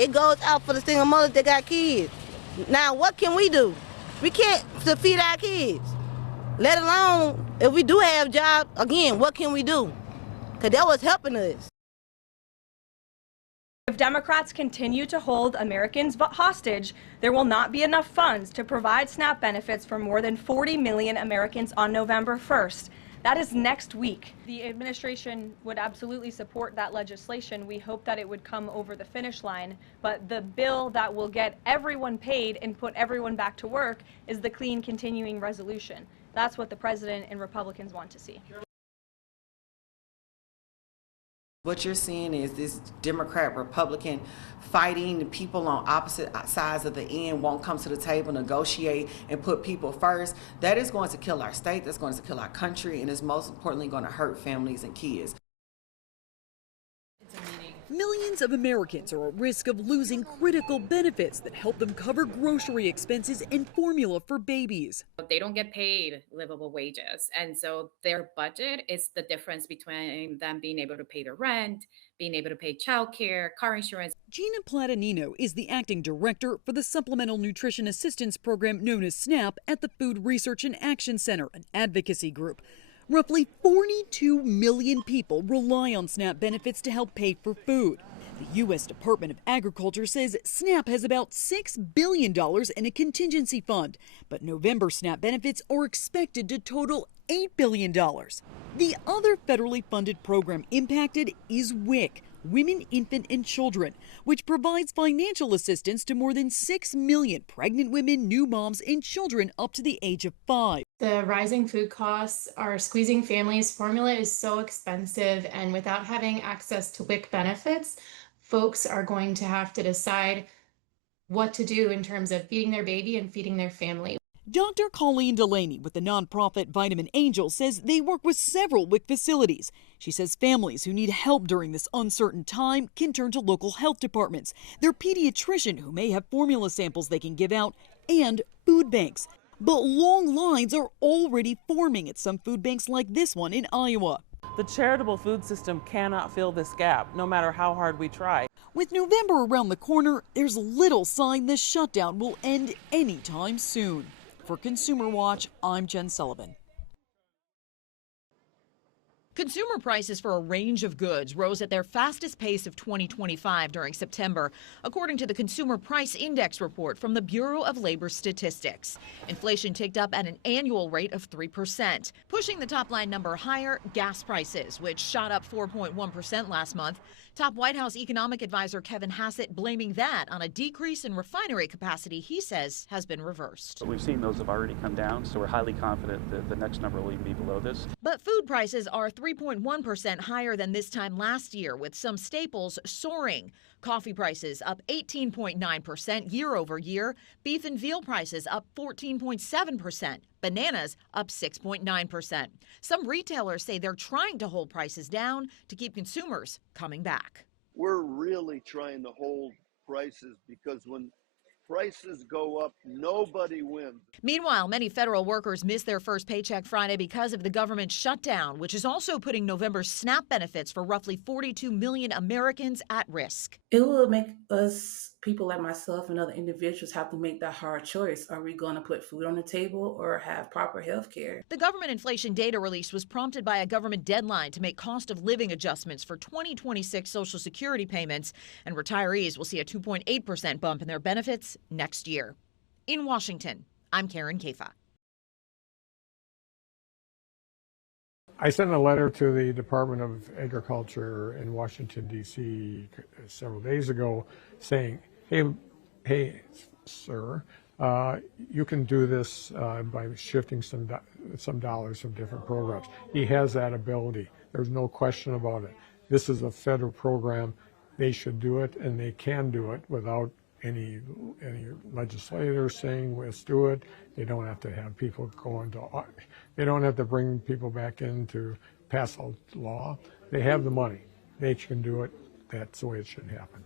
It goes out for the single mothers that got kids. Now, what can we do? We can't feed our kids, let alone if we do have jobs. Again, what can we do? Because that was helping us. If Democrats continue to hold Americans hostage, there will not be enough funds to provide SNAP benefits for more than 40 million Americans on November 1st. That is next week. The administration would absolutely support that legislation. We hope that it would come over the finish line. But the bill that will get everyone paid and put everyone back to work is the clean continuing resolution. That's what the president and Republicans want to see. What you're seeing is this Democrat, Republican fighting. The people on opposite sides of the end won't come to the table, negotiate, and put people first. That is going to kill our state, that's going to kill our country, and is most importantly going to hurt families and kids. Millions of Americans are at risk of losing critical benefits that help them cover grocery expenses and formula for babies. They don't get paid livable wages, and so their budget is the difference between them being able to pay their rent, being able to pay childcare, car insurance. Gina Platanino is the acting director for the Supplemental Nutrition Assistance Program known as SNAP at the Food Research and Action Center, an advocacy group. Roughly 42 million people rely on SNAP benefits to help pay for food. The U.S. Department of Agriculture says SNAP has about $6 billion in a contingency fund, but November SNAP benefits are expected to total $8 billion. The other federally funded program impacted is WIC, Women, Infant, and Children, which provides financial assistance to more than 6 million pregnant women, new moms, and children up to the age of 5. The rising food costs are squeezing families. Formula is so expensive, and without having access to WIC benefits, folks are going to have to decide what to do in terms of feeding their baby and feeding their family. Dr. Colleen Delaney with the nonprofit Vitamin Angel says they work with several WIC facilities. She says families who need help during this uncertain time can turn to local health departments, their pediatrician who may have formula samples they can give out, and food banks. But long lines are already forming at some food banks like this one in Iowa. The charitable food system cannot fill this gap, no matter how hard we try. With November around the corner, there's little sign this shutdown will end anytime soon. For Consumer Watch, I'm Jen Sullivan. Consumer prices for a range of goods rose at their fastest pace of 2025 during September, according to the Consumer Price Index report from the Bureau of Labor Statistics. Inflation ticked up at an annual rate of 3%. Pushing the top line number higher, gas prices, which shot up 4.1% last month. Top White House economic advisor Kevin Hassett blaming that on a decrease in refinery capacity he says has been reversed. We've seen those have already come down, so we're highly confident that the next number will even be below this. But food prices are 3.1% higher than this time last year, with some staples soaring. Coffee prices up 18.9% year over year. Beef and veal prices up 14.7%. Bananas up 6.9%. Some retailers say they're trying to hold prices down to keep consumers coming back. We're really trying to hold prices because when prices go up, nobody wins. Meanwhile, many federal workers missed their first paycheck Friday because of the government shutdown, which is also putting November's SNAP benefits for roughly 42 million Americans at risk. It will make us, people like myself and other individuals, have to make that hard choice. Are we going to put food on the table or have proper health care? The government inflation data release was prompted by a government deadline to make cost of living adjustments for 2026 Social Security payments, and retirees will see a 2.8% bump in their benefits next year. In Washington, I'm Karen Kafa. I sent a letter to the Department of Agriculture in Washington, D.C. several days ago saying, hey, sir, you can do this by shifting some dollars from different programs. He has that ability. There's no question about it. This is a federal program. They should do it, and they can do it without any legislators saying let's do it. They don't have to have people they don't have to bring people back in to pass a law. They have the money. They can do it. That's the way it should happen.